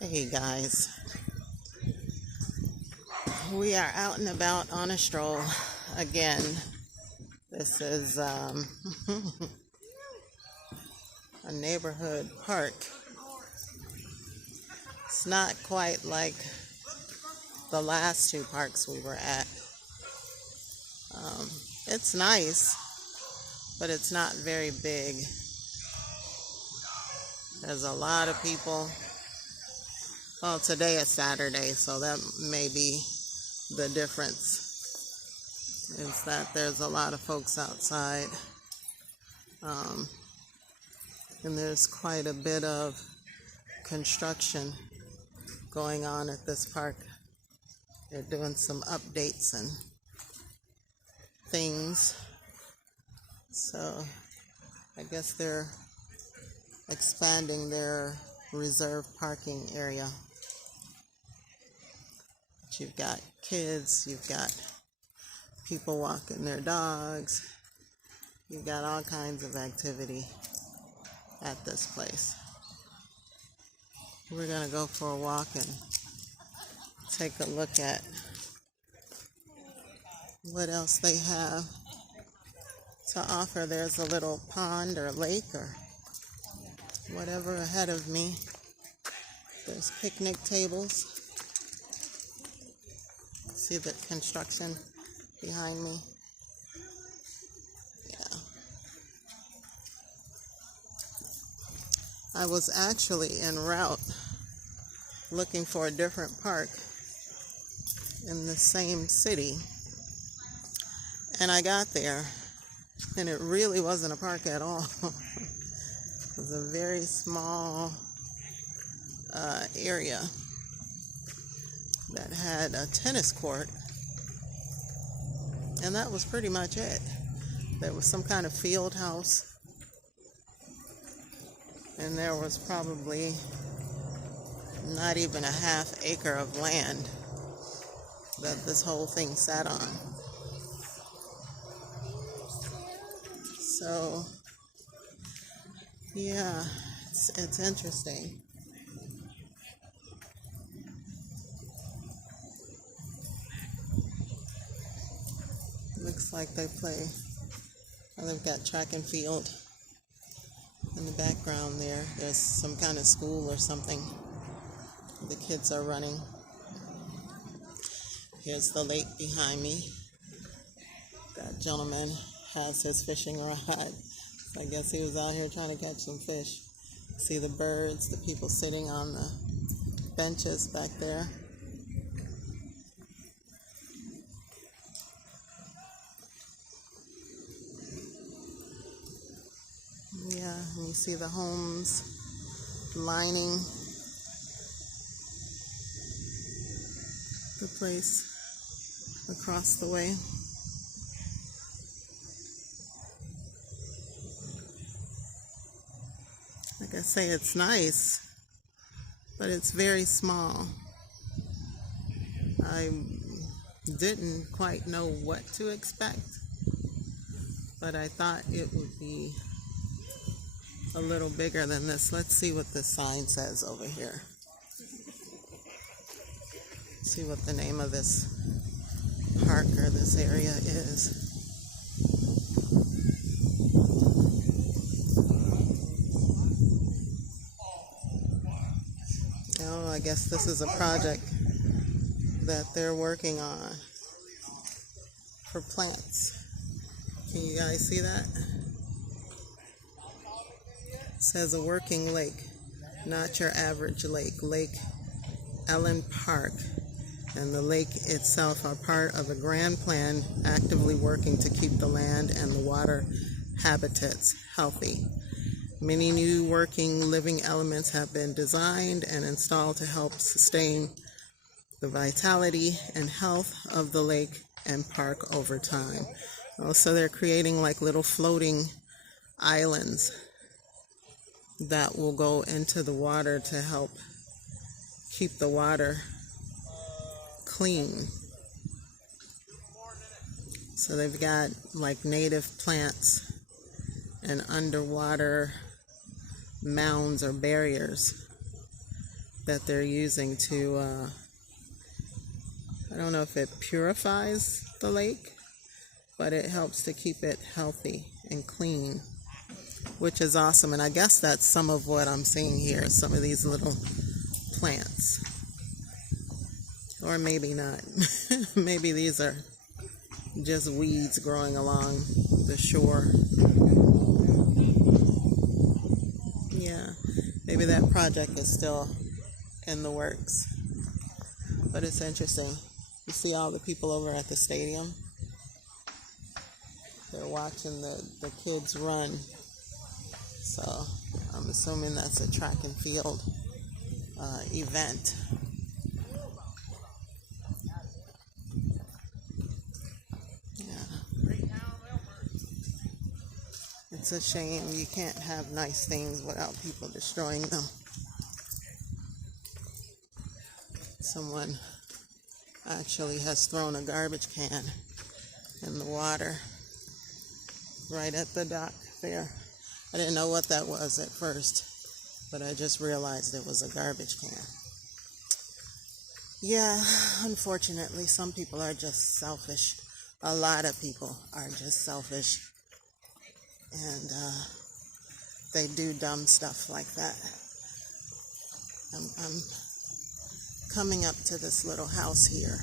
Hey guys, we are out and about on a stroll again. This is a neighborhood park. It's not quite like the last two parks we were at. It's nice, but it's not very big. There's a lot of people. Well, today is Saturday, so that may be the difference, is that there's a lot of folks outside. And there's quite a bit of construction going on at this park. They're doing some updates and things. So I guess they're expanding their reserve parking area. But you've got kids, you've got people walking their dogs, you've got all kinds of activity at this place. We're gonna go for a walk and take a look at what else they have to offer. There's a little pond or lake or whatever ahead of me. There's picnic tables. See the construction behind me? Yeah. I was actually en route looking for a different park in the same city. And I got there, and it really wasn't a park at all. It was a very small area that had a tennis court, and that was pretty much it. There was some kind of field house, and there was probably not even a half acre of land that this whole thing sat on. So yeah, it's interesting. Looks like they play, they've got track and field in the background there. There's some kind of school or something. The kids are running. Here's the lake behind me. That gentleman has his fishing rod. I guess he was out here trying to catch some fish. See the birds, the people sitting on the benches back there. Yeah, and you see the homes lining the place across the way. Like I say, it's nice, but it's very small. I didn't quite know what to expect, but I thought it would be a little bigger than this. Let's see what the sign says over here. See what the name of this park or this area is. Oh, I guess this is a project that they're working on for plants. Can you guys see that? It says a working lake, not your average lake. Lake Ellen Park and the lake itself are part of a grand plan actively working to keep the land and the water habitats healthy. Many new working living elements have been designed and installed to help sustain the vitality and health of the lake and park over time. Also, they're creating like little floating islands that will go into the water to help keep the water clean. So they've got like native plants and underwater mounds or barriers that they're using to, I don't know if it purifies the lake, but it helps to keep it healthy and clean, which is awesome. And I guess that's some of what I'm seeing here, some of these little plants. Or maybe not. Maybe these are just weeds growing along the shore. Yeah, maybe that project is still in the works. But it's interesting. You see all the people over at the stadium? They're watching the kids run. So I'm assuming that's a track and field event. It's a shame you can't have nice things without people destroying them. Someone actually has thrown a garbage can in the water right at the dock there. I didn't know what that was at first, but I just realized it was a garbage can. Yeah, unfortunately, some people are just selfish. A lot of people are just selfish. And they do dumb stuff like that. I'm coming up to this little house here.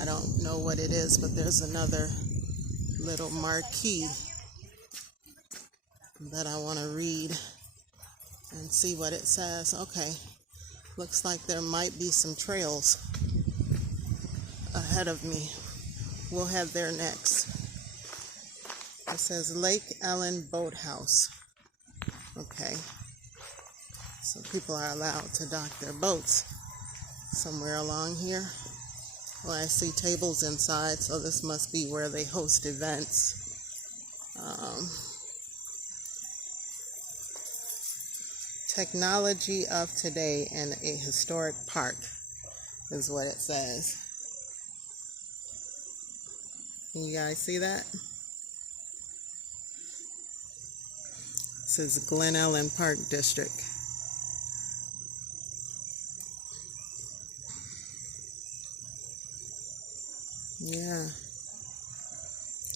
I don't know what it is, but there's another little marquee that I want to read and see what it says. Okay, looks like there might be some trails ahead of me. We'll head there next. It says Lake Ellen Boathouse. Okay. So people are allowed to dock their boats somewhere along here. Well, I see tables inside, so this must be where they host events. Technology of today in a historic park is what it says. Can you guys see that? This is Glen Ellen Park District. Yeah.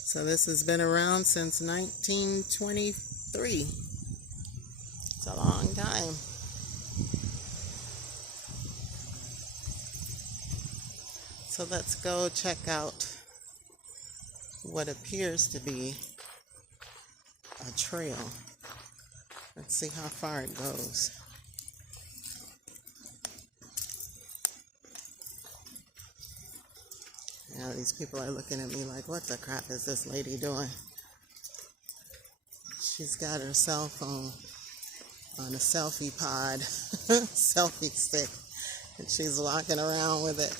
So this has been around since 1923. It's a long time. So let's go check out what appears to be a trail. Let's see how far it goes. Now these people are looking at me like, what the crap is this lady doing? She's got her cell phone on a selfie pod, selfie stick, and she's walking around with it.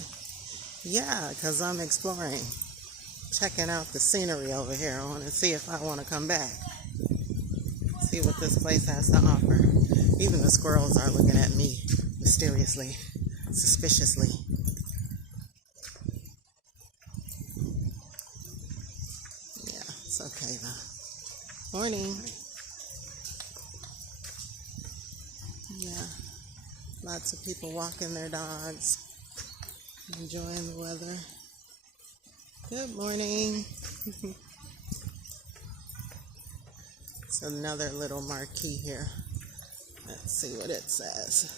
Yeah, because I'm exploring, checking out the scenery over here. I want to see if I want to come back. See what this place has to offer. Even the squirrels are looking at me mysteriously, suspiciously. Yeah, it's okay though. Morning. Yeah, lots of people walking their dogs, enjoying the weather. Good morning. It's another little marquee here. Let's see what it says.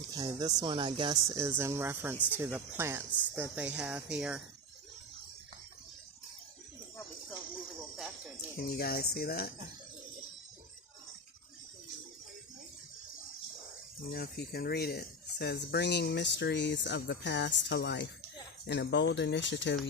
Okay, this one I guess is in reference to the plants that they have here. Can you guys see that? You know, if you can read it. It says, bringing mysteries of the past to life in a bold initiative,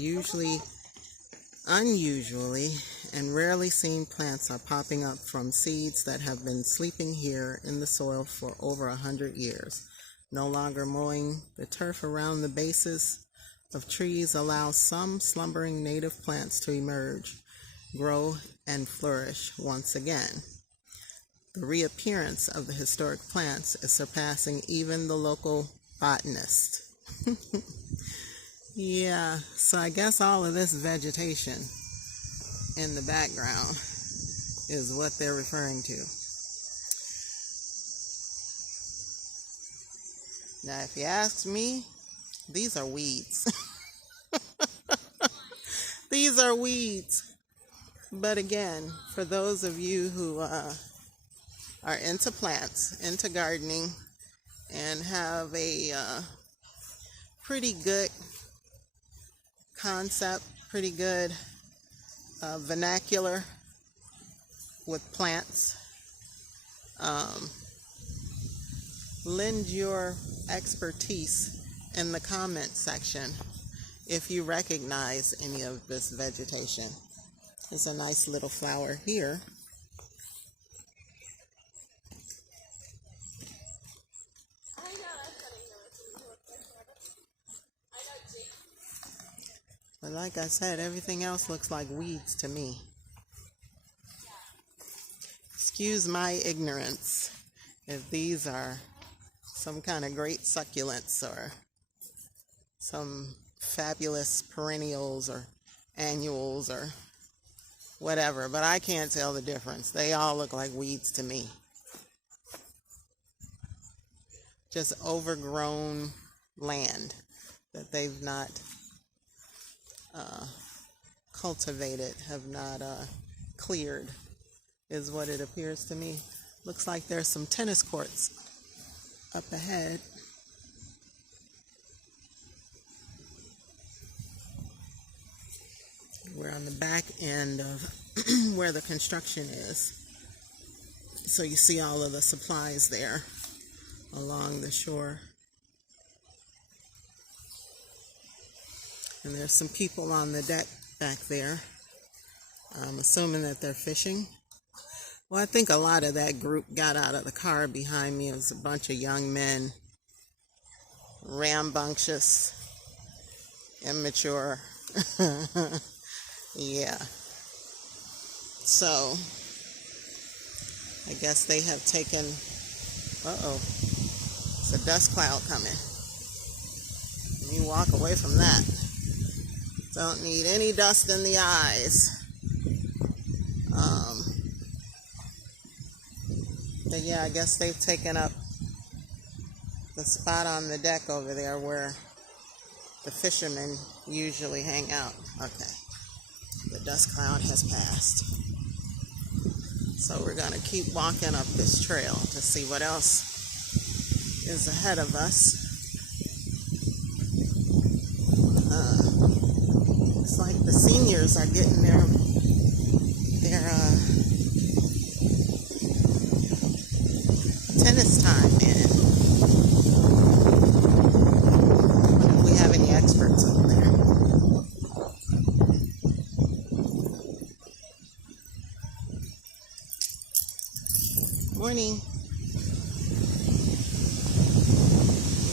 unusually, and rarely seen plants are popping up from seeds that have been sleeping here in the soil for over 100 years. No longer mowing the turf around the bases of trees allows some slumbering native plants to emerge, grow, and flourish once again. The reappearance of the historic plants is surpassing even the local botanist. Yeah, so I guess all of this vegetation in the background is what they're referring to. Now, if you ask me, these are weeds. These are weeds. But again, for those of you who are into plants, into gardening, and have a pretty good concept, pretty good vernacular with plants, lend your expertise in the comment section if you recognize any of this vegetation. There's a nice little flower here. But like I said, everything else looks like weeds to me. Excuse my ignorance if these are some kind of great succulents or some fabulous perennials or annuals or whatever, but I can't tell the difference. They all look like weeds to me. Just overgrown land that they've not cultivated, have not cleared, is what it appears to me. Looks like there's some tennis courts up ahead. We're on the back end of where the construction is. So you see all of the supplies there along the shore. And there's some people on the deck back there. I'm assuming that they're fishing. Well, I think a lot of that group got out of the car behind me. It was a bunch of young men, rambunctious, immature. Yeah. So, I guess they have taken, it's a dust cloud coming. You walk away from that. Don't need any dust in the eyes. But yeah, I guess they've taken up the spot on the deck over there where the fishermen usually hang out. Okay. The dust cloud has passed. So we're going to keep walking up this trail to see what else is ahead of us. Looks like the seniors are getting their tennis time in. I wonder if we have any experts over there. Morning.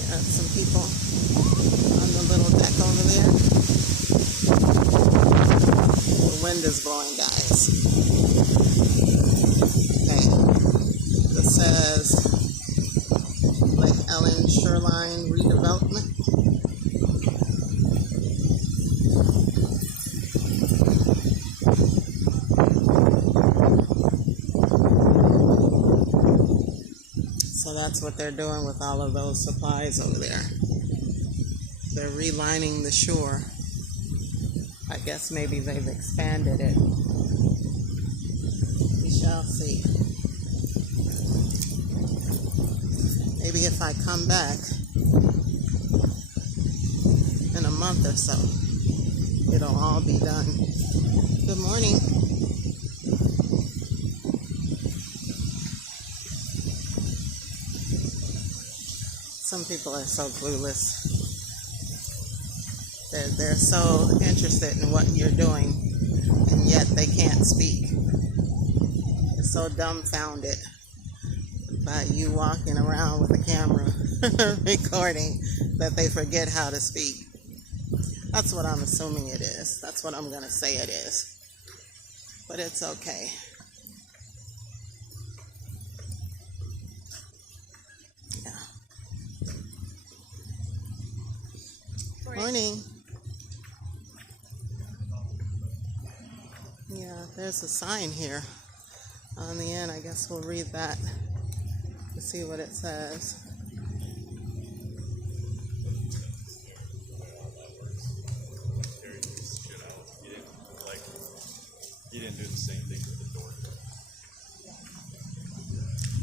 Yeah, some people on the little deck over there. The wind is blowing, guys. Okay. This says Lake Ellen Shoreline Redevelopment. So that's what they're doing with all of those supplies over there. They're relining the shore. I guess maybe they've expanded it. We shall see. Maybe if I come back in a month or so, it'll all be done. Good morning. Some people are so clueless. They're so interested in what you're doing, and yet they can't speak. They're so dumbfounded by you walking around with a camera recording that they forget how to speak. That's what I'm assuming it is. That's what I'm going to say it is. But it's okay. Yeah. Morning. Yeah, there's a sign here on the end. I guess we'll read that to see what it says. You didn't do the same thing with the door.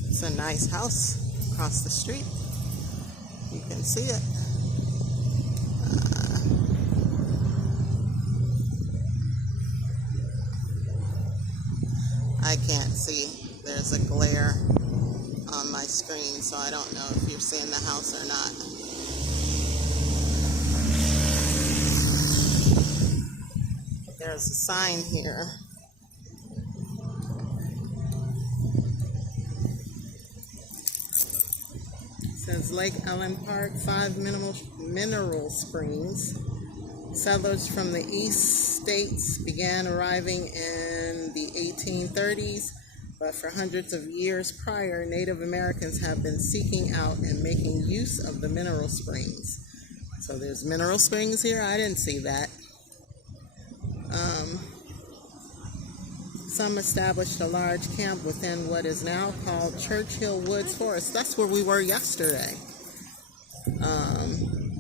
It's a nice house across the street. You can see it. I can't see. There's a glare on my screen, so I don't know if you're seeing the house or not. There's a sign here. It says Lake Ellen Park, 5 mineral springs. Settlers from the East States began arriving in the 1830s, but for hundreds of years prior, Native Americans have been seeking out and making use of the mineral springs. So there's mineral springs here. I didn't see that. Some established a large camp within what is now called Churchill Woods Forest. That's where we were yesterday.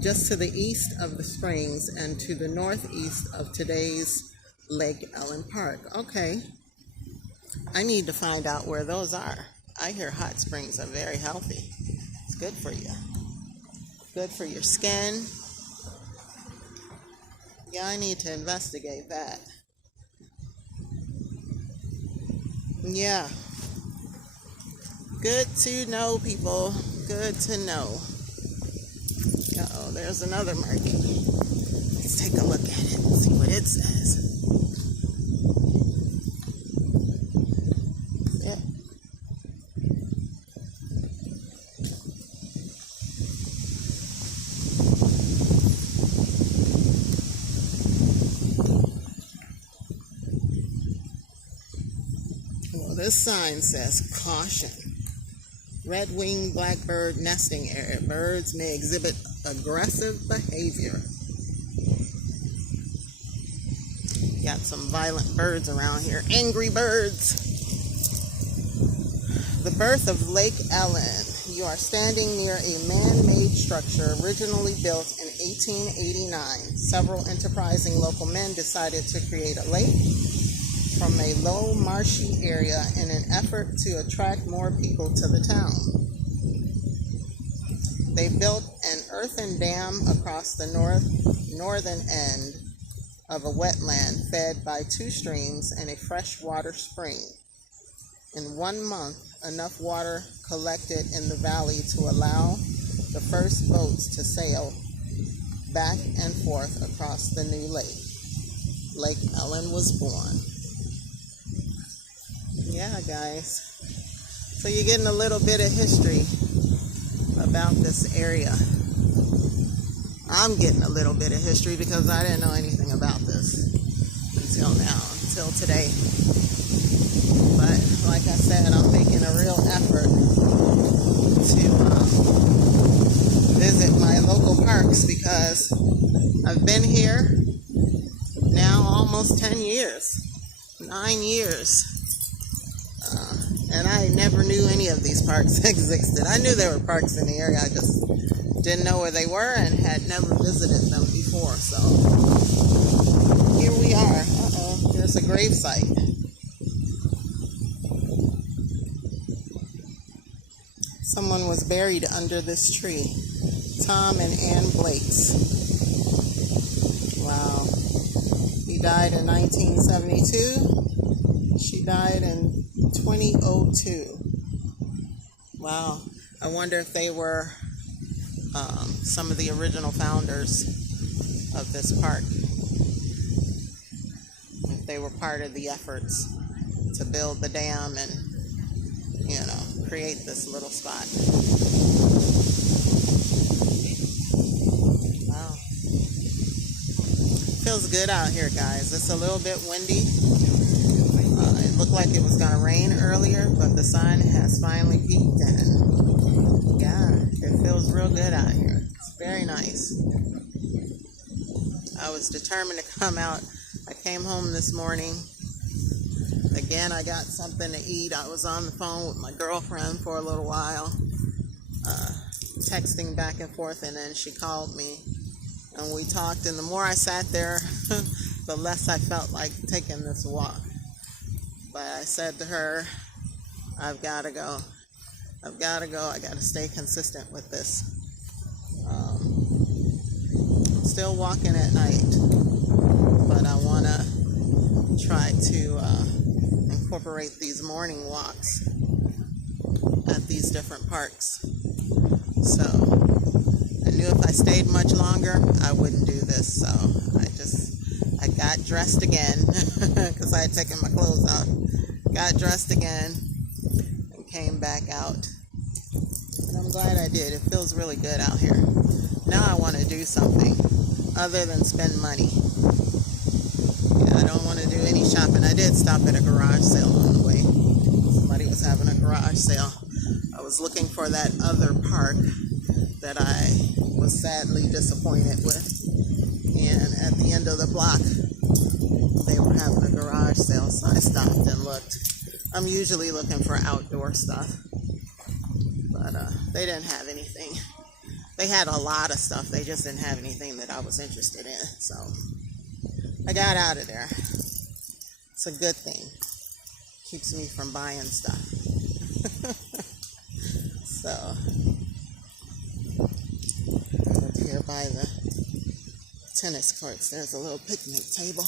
Just to the east of the springs and to the northeast of today's Lake Ellen Park. Okay. I need to find out where those are. I hear hot springs are very healthy. It's good for you. Good for your skin. Yeah, I need to investigate that. Yeah. Good to know, people. Good to know. Uh-oh, there's another market. Let's take a look at it and see what it says. Yeah. Well, this sign says caution. Red-winged blackbird nesting area. Birds may exhibit aggressive behavior. Got some violent birds around here. Angry birds. The birth of Lake Ellen. You are standing near a man-made structure originally built in 1889. Several enterprising local men decided to create a lake from a low marshy area in an effort to attract more people to the town. They built an earthen dam across the northern end of a wetland fed by 2 streams and a freshwater spring. In 1 month, enough water collected in the valley to allow the first boats to sail back and forth across the new lake. Lake Ellen was born. Yeah, guys. So you're getting a little bit of history about this area. I'm getting a little bit of history because I didn't know anything about this until now, until today. But like I said, I'm making a real effort to visit my local parks because I've been here now almost 10 years, 9 years. And I never knew any of these parks existed. I knew there were parks in the area, I just didn't know where they were and had never visited them before. So here we are. Uh-oh, there's a grave site. Someone was buried under this tree. Tom and Ann Blakes. Wow. He died in 1972. She died in 2002. Wow. I wonder if they were some of the original founders of this park. If they were part of the efforts to build the dam and, create this little spot. Wow. Feels good out here, guys. It's a little bit windy. It looked like it was going to rain earlier, but the sun has finally peaked, and yeah, it feels real good out here. It's very nice. I was determined to come out. I came home this morning Again, I got something to eat. I was on the phone with my girlfriend for a little while, texting back and forth, and then she called me and we talked, and the more I sat there, the less I felt like taking this walk. But I said to her, I've got to go. I got to stay consistent with this. Still walking at night, but I want to try to incorporate these morning walks at these different parks. So I knew if I stayed much longer, I wouldn't do this. So I got dressed again because I had taken my clothes off. Got dressed again and came back out. And I'm glad I did. It feels really good out here. Now I want to do something other than spend money. Yeah, I don't want to do any shopping. I did stop at a garage sale on the way. Somebody was having a garage sale. I was looking for that other park that I was sadly disappointed with. And at the end of the block, they were having a garage sale, so I stopped and looked. I'm usually looking for outdoor stuff, but they didn't have anything. They had a lot of stuff. They just didn't have anything that I was interested in. So I got out of there. It's a good thing. Keeps me from buying stuff. So over here by the tennis courts, there's a little picnic table.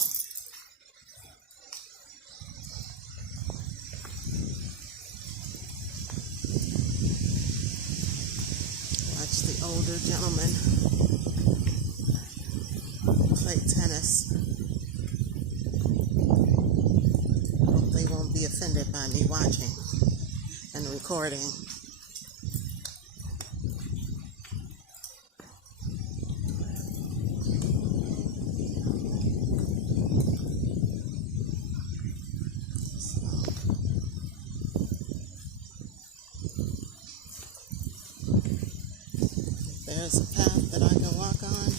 The older gentlemen play tennis. Hope they won't be offended by me watching and recording. There's a path that I can walk on.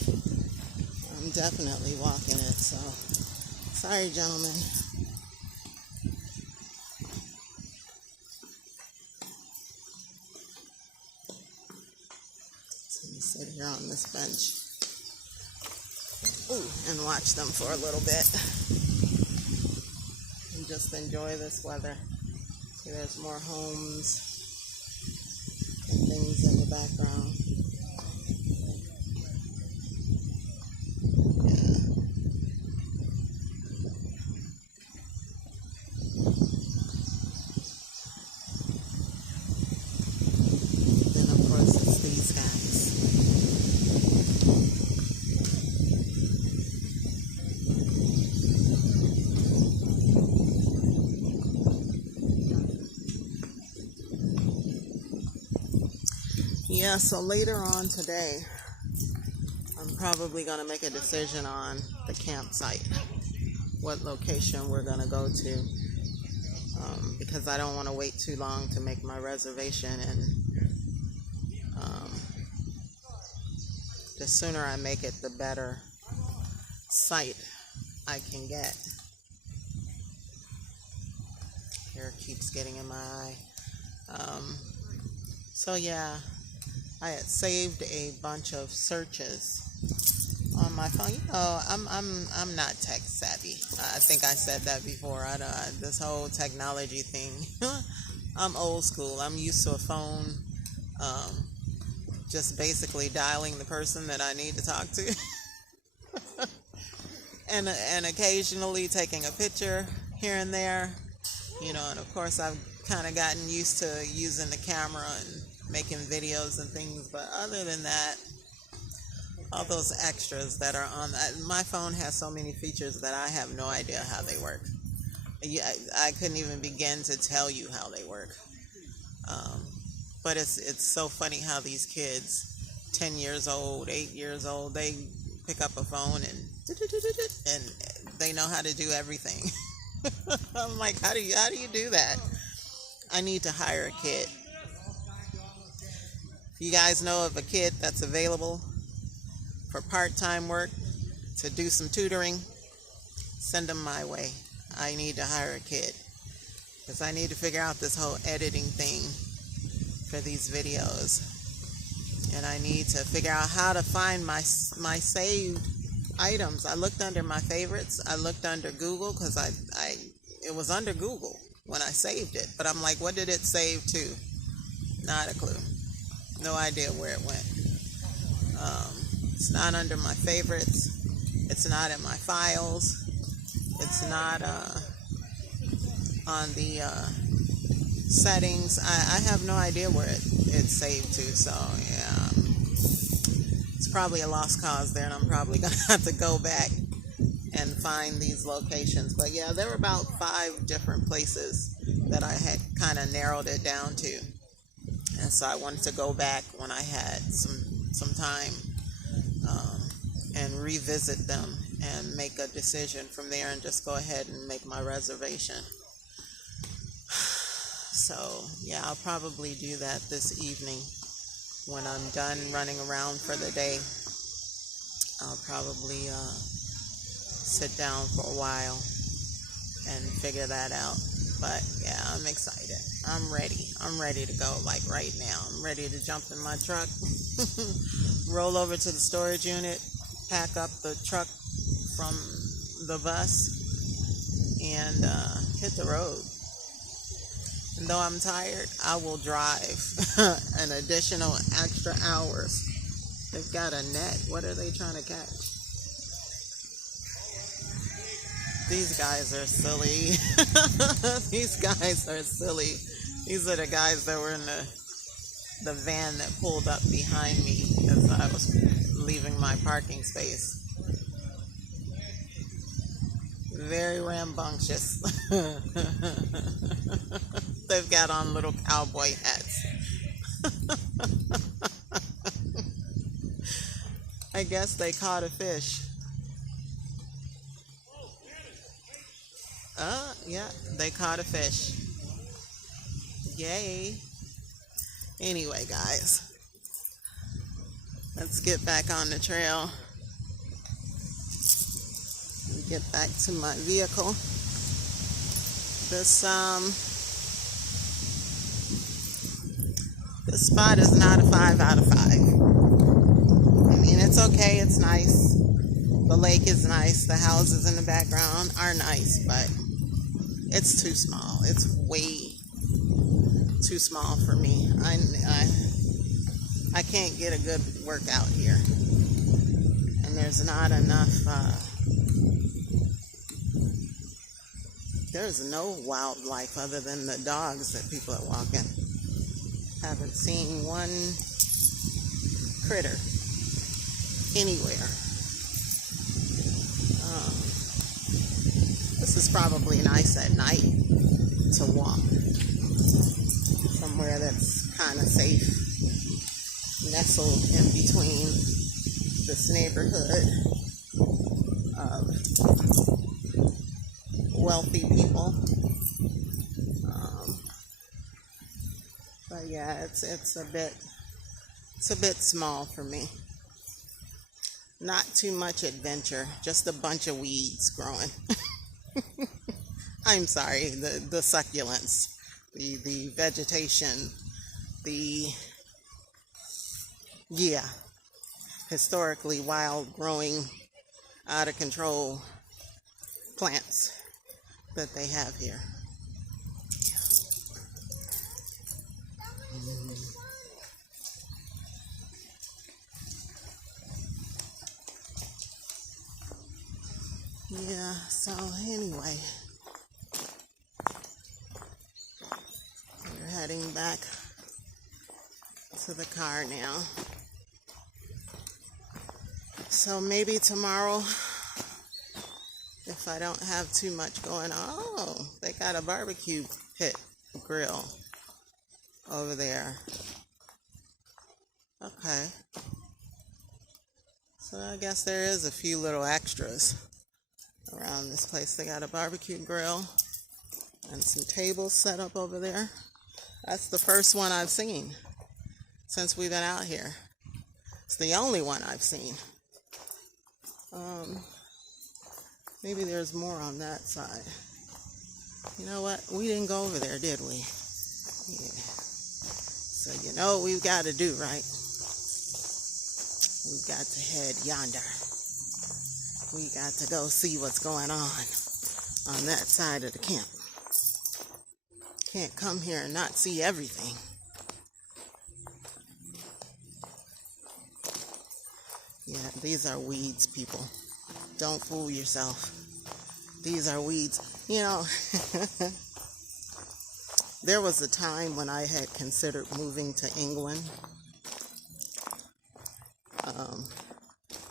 I'm definitely walking it, so sorry, gentlemen. So let me sit here on this bench. Ooh, and watch them for a little bit. And just enjoy this weather. See, there's more homes and things in the background. Yeah, so later on today, I'm probably going to make a decision on the campsite, what location we're going to go to, because I don't want to wait too long to make my reservation, and the sooner I make it, the better site I can get. Hair keeps getting in my eye. So yeah, I had saved a bunch of searches on my phone. You know, I'm not tech savvy. I think I said that before. This whole technology thing. I'm old school. I'm used to a phone, just basically dialing the person that I need to talk to, and occasionally taking a picture here and there. You know, and of course I've kind of gotten used to using the camera and making videos and things, but other than that, all those extras that are on my phone has so many features that I have no idea how they work. I couldn't even begin to tell you how they work. But it's so funny how these kids, 10 years old, 8 years old, they pick up a phone and they know how to do everything. I'm like, how do you do that? I need to hire a kid. If you guys know of a kid that's available for part-time work to do some tutoring, send them my way. I need to hire a kid. because I need to figure out this whole editing thing for these videos. And I need to figure out how to find my saved items. I looked under my favorites. I looked under Google because it was under Google when I saved it. But I'm like, what did it save to? Not a clue. No idea where it went. It's not under my favorites. It's not in my files. It's not on the settings. I have no idea where it's saved to. So yeah, it's probably a lost cause there, and I'm probably gonna have to go back and find these locations. But yeah, there were about 5 different places that I had kind of narrowed it down to, and so I wanted to go back when I had some time and revisit them and make a decision from there, and just go ahead and make my reservation. So yeah, I'll probably do that this evening when I'm done running around for the day. I'll probably sit down for a while and figure that out. But yeah, I'm excited. I'm ready to go, like right now. I'm ready to jump in my truck, roll over to the storage unit, pack up the truck from the bus, and hit the road. And though I'm tired, I will drive an additional extra hours. They've got a net. What are they trying to catch? These guys are silly. These guys are silly. These are the guys that were in the van that pulled up behind me as I was leaving my parking space. Very rambunctious. They've got on little cowboy hats. I guess they caught a fish. Yeah, they caught a fish. Yay. Anyway, guys, let's get back on the trail. Get back to my vehicle. This spot is not a 5 out of 5. I mean, it's okay, it's nice. The lake is nice. The houses in the background are nice, but it's too small. It's way too small for me. I can't get a good workout here. And there's not enough, there's no wildlife other than the dogs that people are walking. Haven't seen one critter anywhere. This is probably nice at night to walk somewhere that's kind of safe, nestled in between this neighborhood of wealthy people. But yeah, it's a bit small for me. Not too much adventure, just a bunch of weeds growing. I'm sorry, the succulents, the vegetation, historically wild growing, out of control plants that they have here. Yeah, so anyway, we're heading back to the car now. So maybe tomorrow, if I don't have too much going on. Oh, they got a barbecue pit grill over there. Okay. So I guess there is a few little extras around this place. They got a barbecue grill and some tables set up over there. That's the first one I've seen since we've been out here. It's the only one I've seen. Maybe there's more on that side. You know what? We didn't go over there, did we? Yeah. So you know what we've got to do, right? We've got to head yonder. We got to go see what's going on that side of the camp. Can't come here and not see everything. Yeah, these are weeds, people. Don't fool yourself. These are weeds. You know, there was a time when I had considered moving to England.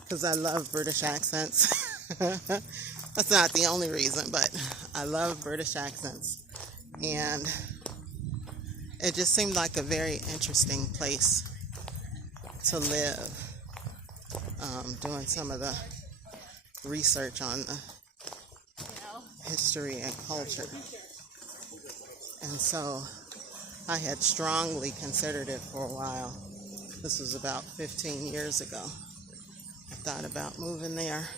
Because I love British accents. That's not the only reason, but I love British accents. And it just seemed like a very interesting place to live. Doing some of the research on the history and culture. And so I had strongly considered it for a while. This was about 15 years ago. I thought about moving there.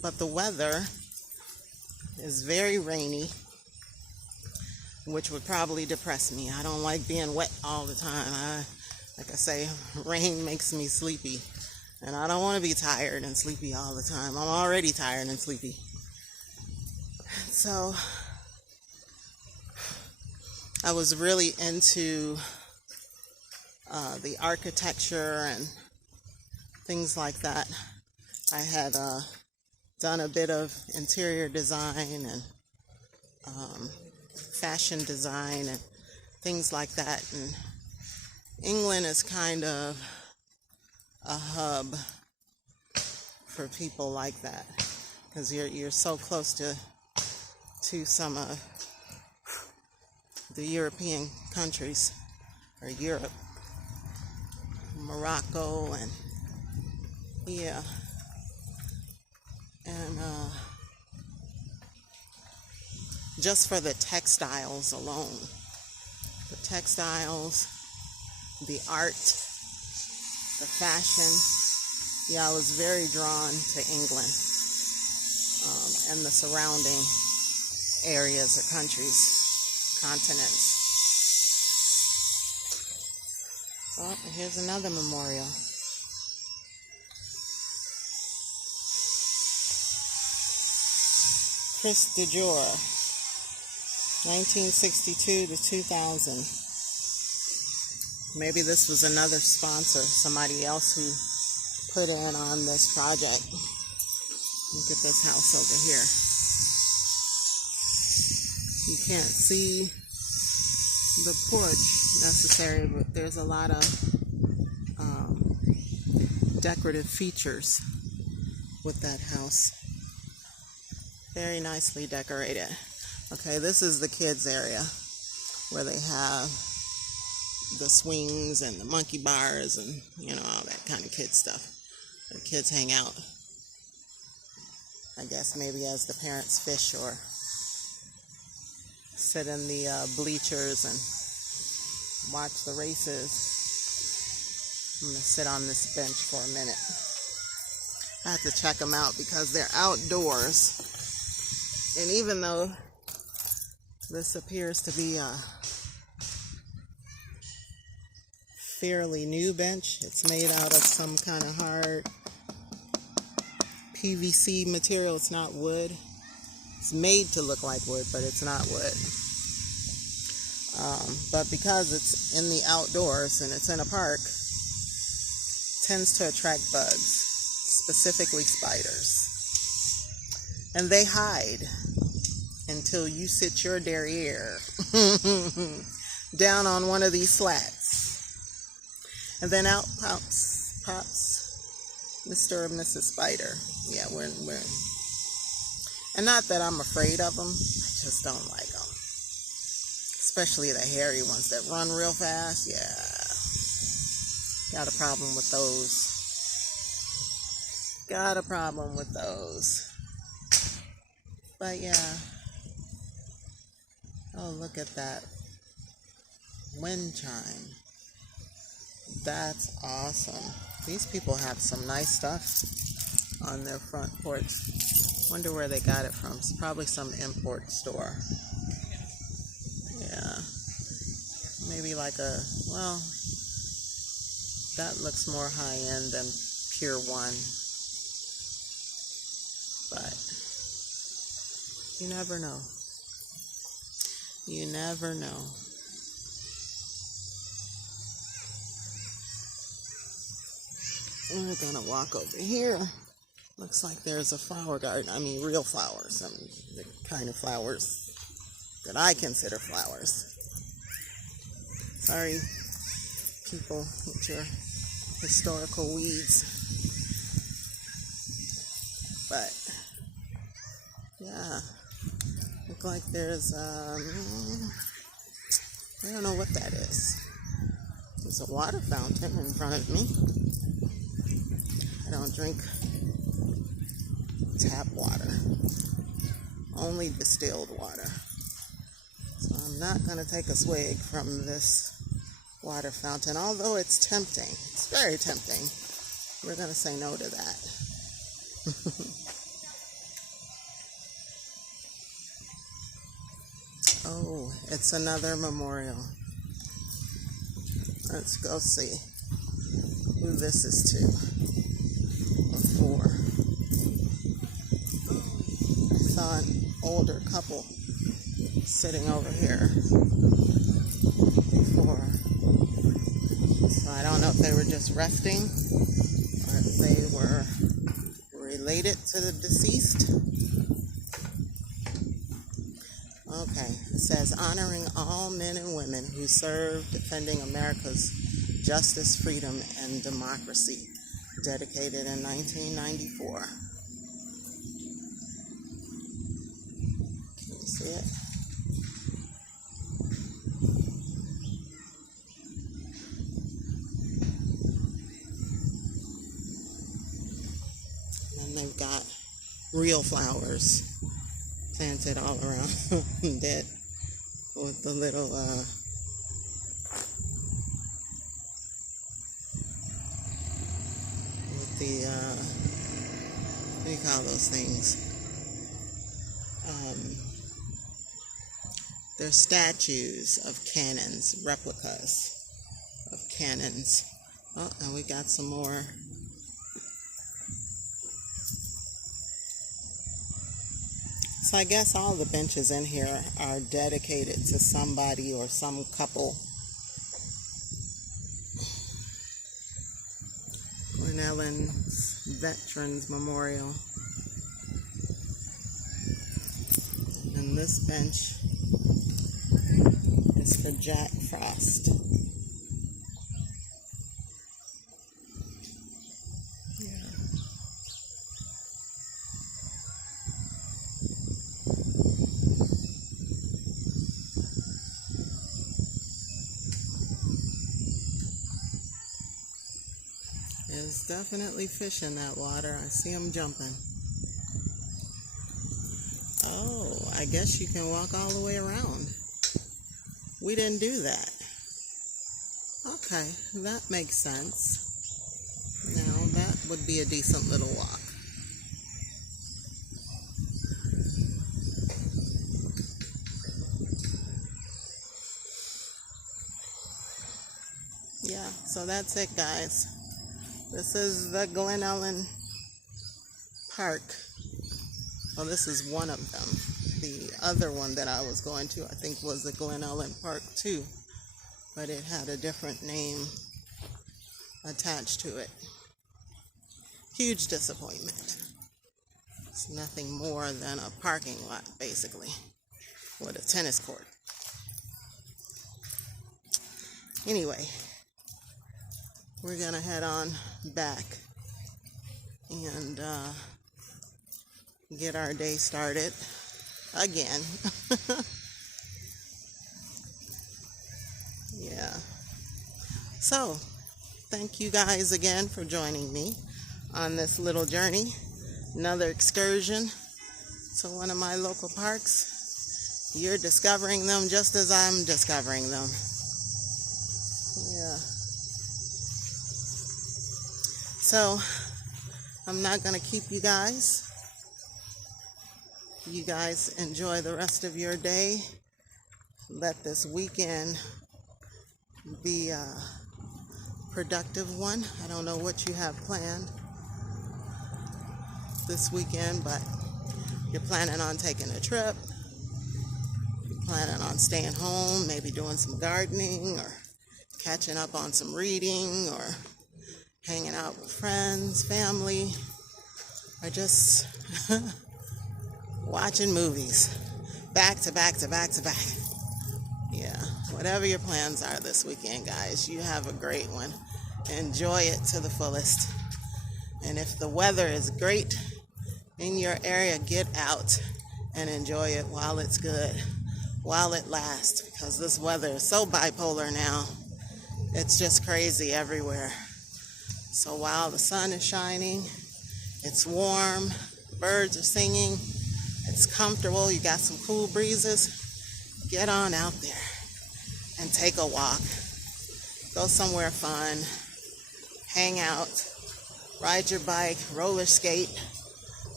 But the weather is very rainy, which would probably depress me. I don't like being wet all the time. Like I say, rain makes me sleepy. And I don't want to be tired and sleepy all the time. I'm already tired and sleepy. So I was really into the architecture and things like that. I had done a bit of interior design and fashion design and things like that. And England is kind of a hub for people like that, because you're so close to some of the European countries, or Europe, Morocco, and yeah, and just for the textiles alone, the textiles, the art, the fashion. Yeah, I was very drawn to England and the surrounding areas or countries, continents. Oh, here's another memorial. Chris DeJour, 1962 to 2000. Maybe this was another sponsor, somebody else who put in on this project. Look at this house over here. You can't see the porch necessarily, but there's a lot of decorative features with that house. Very nicely decorated. Okay, this is the kids area where they have the swings and the monkey bars and, you know, all that kind of kid stuff. The kids hang out, I guess maybe as the parents fish or sit in the bleachers and watch the races. I'm going to sit on this bench for a minute. I have to check them out because they're outdoors. And even though this appears to be a fairly new bench, it's made out of some kind of hard PVC material. It's not wood. It's made to look like wood, but it's not wood. But because it's in the outdoors and it's in a park, it tends to attract bugs, specifically spiders. And they hide until you sit your derriere down on one of these slats. And then out pops Mr. or Mrs. Spider. Yeah, we're and not that I'm afraid of them, I just don't like them. Especially the hairy ones that run real fast. Yeah, got a problem with those. Got a problem with those. But yeah. Oh, look at that wind chime. That's awesome. These people have some nice stuff on their front porch. Wonder where they got it from. It's probably some import store. Yeah. Maybe like well, that looks more high-end than Pier 1. But you never know. You never know. We're gonna walk over here. Looks like there's a flower garden. I mean, real flowers. I mean, the kind of flowers that I consider flowers. Sorry, people, with your historical weeds. But, yeah. Look like there's, I don't know what that is. There's a water fountain in front of me. I don't drink tap water, only distilled water. So I'm not going to take a swig from this water fountain, although it's tempting. It's very tempting. We're going to say no to that. Oh, it's another memorial. Let's go see who this is to. Or for. I saw an older couple sitting over here before. So I don't know if they were just resting or if they were related to the deceased. Okay, it says honoring all men and women who served defending America's justice, freedom, and democracy, dedicated in 1994. Can you see it? And they've got real flowers planted all around that with the little with the what do you call those things? They're statues of cannons, replicas of cannons. Oh, and we got some more. So I guess all the benches in here are dedicated to somebody or some couple. Glen Ellyn Veterans Memorial. And this bench is for Jack Frost. There's definitely fish in that water. I see them jumping. Oh, I guess you can walk all the way around. We didn't do that. Okay, that makes sense. Now, that would be a decent little walk. Yeah, so that's it, guys. This is the Glen Ellyn Park. Well, this is one of them. The other one that I was going to, I think, was the Glen Ellyn Park too, but it had a different name attached to it. Huge disappointment. It's nothing more than a parking lot, basically, with a tennis court. Anyway, we're gonna head on back and get our day started again. Yeah. So, thank you guys again for joining me on this little journey. Another excursion to one of my local parks. You're discovering them just as I'm discovering them. Yeah. So, I'm not going to keep you guys. You guys enjoy the rest of your day. Let this weekend be a productive one. I don't know what you have planned this weekend, but you're planning on taking a trip. You're planning on staying home, maybe doing some gardening or catching up on some reading or hanging out with friends, family, or just watching movies back to back to back to back. Yeah, whatever your plans are this weekend, guys, you have a great one. Enjoy it to the fullest. And if the weather is great in your area, get out and enjoy it while it's good, while it lasts, because this weather is so bipolar now. It's just crazy everywhere. So while the sun is shining, it's warm, birds are singing, it's comfortable, you got some cool breezes, get on out there and take a walk. Go somewhere fun, hang out, ride your bike, roller skate,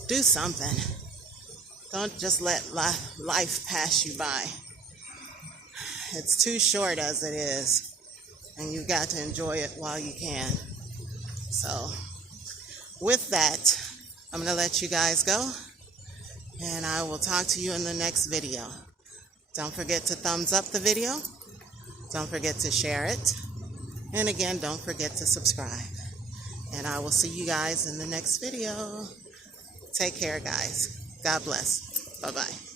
do something. Don't just let life pass you by. It's too short as it is, and you've got to enjoy it while you can. So with that, I'm going to let you guys go, and I will talk to you in the next video. Don't forget to thumbs up the video. Don't forget to share it. And again, don't forget to subscribe. And I will see you guys in the next video. Take care, guys. God bless. Bye-bye.